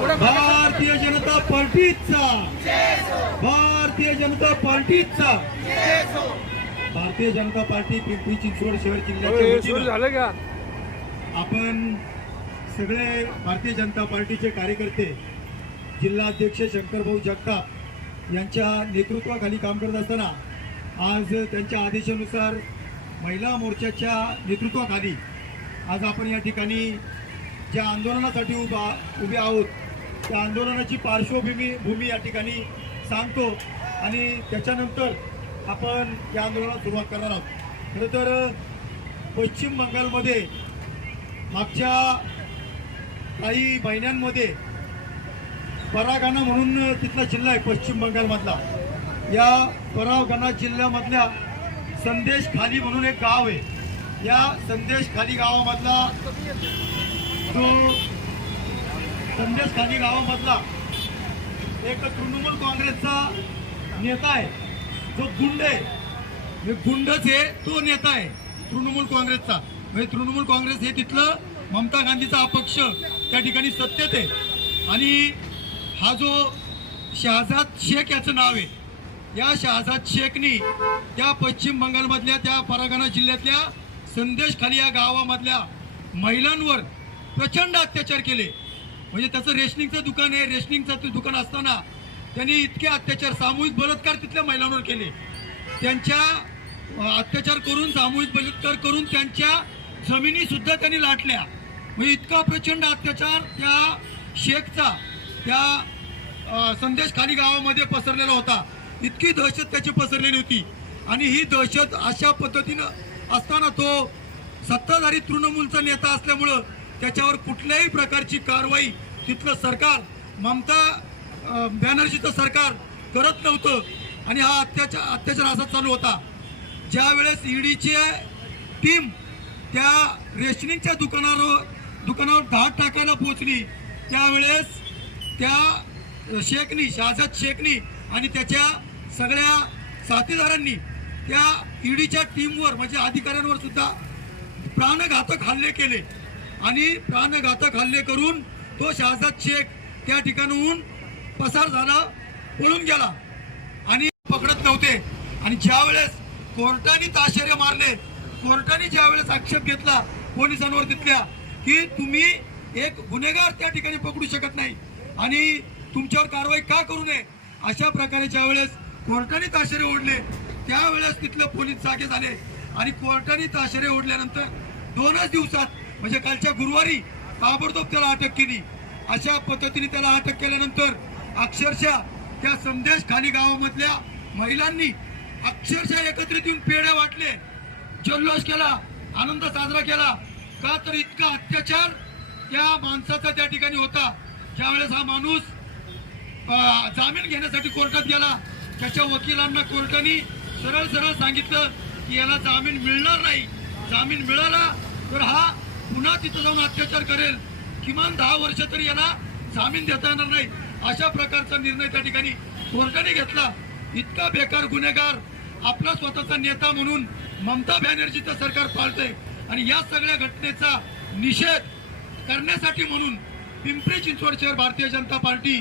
भारतीय जनता पार्टीचा. भारतीय जनता पार्टीचा. भारतीय जनता पार्टी पिंपरी चिंचवड शहर का? आपण सगळे भारतीय जनता पार्टीचे कार्यकर्ते जिल्हाध्यक्ष शंकरभाऊ जगताप यांच्या नेतृत्वाखाली काम करत असताना आज त्यांच्या आदेशानुसार महिला मोर्चाच्या नेतृत्वाखाली आज आपण या ठिकाणी ज्या आंदोलनासाठी उभा उभे आहोत त्या आंदोलनाची पार्श्वभूमी भूमी या ठिकाणी सांगतो आणि त्याच्यानंतर आपण या आंदोलनाला सुरुवात करणार आहोत. खरं तर पश्चिम बंगालमध्ये मागच्या काही महिन्यांमध्ये परागाना म्हणून तिथला जिल्हा आहे पश्चिम बंगालमधला. या परागणा जिल्ह्यामधल्या संदेश खाली म्हणून एक गाव आहे. या संदेश खाली गावामधला जो संदेश खाली गावामधला एक तृणमूल काँग्रेसचा नेता आहे. जो गुंड आहे. म्हणजे गुंडच आहे तो नेता आहे तृणमूल काँग्रेसचा. म्हणजे तृणमूल काँग्रेस हे तिथलं ममता गांधीचा अपक्ष त्या ठिकाणी सत्तेत आहे. आणि हा जो शहजाद शेख याचं नाव आहे या शहजाद शेखनी त्या पश्चिम बंगालमधल्या त्या परागणा जिल्ह्यातल्या संदेश खाली या गावामधल्या महिलांवर प्रचंड अत्याचार केले. म्हणजे त्याचं रेशनिंगचं दुकान आहे. रेशनिंगचं ते दुकान असताना त्यांनी इतके अत्याचार सामूहिक बलात्कार तिथल्या महिलांवर केले. त्यांच्या अत्याचार करून सामूहिक बलात्कार करून त्यांच्या जमिनी सुद्धा त्यांनी लाटल्या. म्हणजे इतका प्रचंड अत्याचार त्या शेखचा त्या संदेश खाली गावामध्ये पसरलेला होता. इतकी दहशत त्याची पसरलेली होती. आणि ही दहशत अशा पद्धतीनं असताना तो सत्ताधारी तृणमूलचा नेता असल्यामुळं त्याच्यावर कुठल्याही प्रकारची कारवाई तिथलं सरकार ममता बॅनर्जीचं सरकार करत नव्हतं आणि हा अत्याचार अत्याचार असा चालू होता. ज्यावेळेस ईडीची टीम त्या रेशनिंगच्या दुकानावर दुकानावर धाड टाकायला पोहोचली त्यावेळेस त्या शेखनी शहाजाद शेखनी आणि त्याच्या सगळ्या साथीदारांनी त्या ईडीच्या टीमवर म्हणजे अधिकाऱ्यांवर सुद्धा प्राणघातक हल्ले केले. आणि प्राणघातक हल्ले करून तो शहाजाद शेख त्या ठिकाणाहून पसार झाला पळून गेला. आणि पकडत नव्हते. आणि ज्या वेळेस कोर्टाने ताशेरे मारले कोर्टाने ज्या वेळेस आक्षेप घेतला पोलिसांवर तिथल्या की तुम्ही एक गुन्हेगार त्या ठिकाणी पकडू शकत नाही आणि तुमच्यावर कारवाई का करू नये अशा प्रकारे ज्या वेळेस कोर्टाने ताशेरे ओढले त्यावेळेस तिथले पोलीस जागे झाले. आणि कोर्टाने ताशेरे ओढल्यानंतर दोनच दिवसात म्हणजे कालच्या गुरुवारी ताबडतोब त्याला अटक केली. अशा पद्धतीने त्याला अटक केल्यानंतर अक्षरशः त्या संदेश खाली गावामधल्या महिलांनी अक्षरशः एकत्रित येऊन पेढे वाटले. जल्लोष केला आनंद साजरा केला. का तर इतका अत्याचार त्या माणसाचा त्या ठिकाणी होता. ज्यावेळेस हा माणूस जामीन घेण्यासाठी कोर्टात गेला. त्याच्या वकिलांना कोर्टाने सरळ सरळ सांगितलं की याला जामीन मिळणार नाही. जामीन मिळाला तर हा पुन्हा तिथं जाऊन अत्याचार करेल. किमान दहा वर्ष तरी याला जामीन देता येणार नाही. अशा प्रकारचा निर्णय त्या ठिकाणी कोर्टाने घेतला. इतका बेकार गुन्हेगार आपला स्वतःचा नेता म्हणून ममता बॅनर्जीचं सरकार पाळतंय. आणि या सगळ्या घटनेचा निषेध करण्यासाठी म्हणून पिंपरी चिंचवड शहर भारतीय जनता पार्टी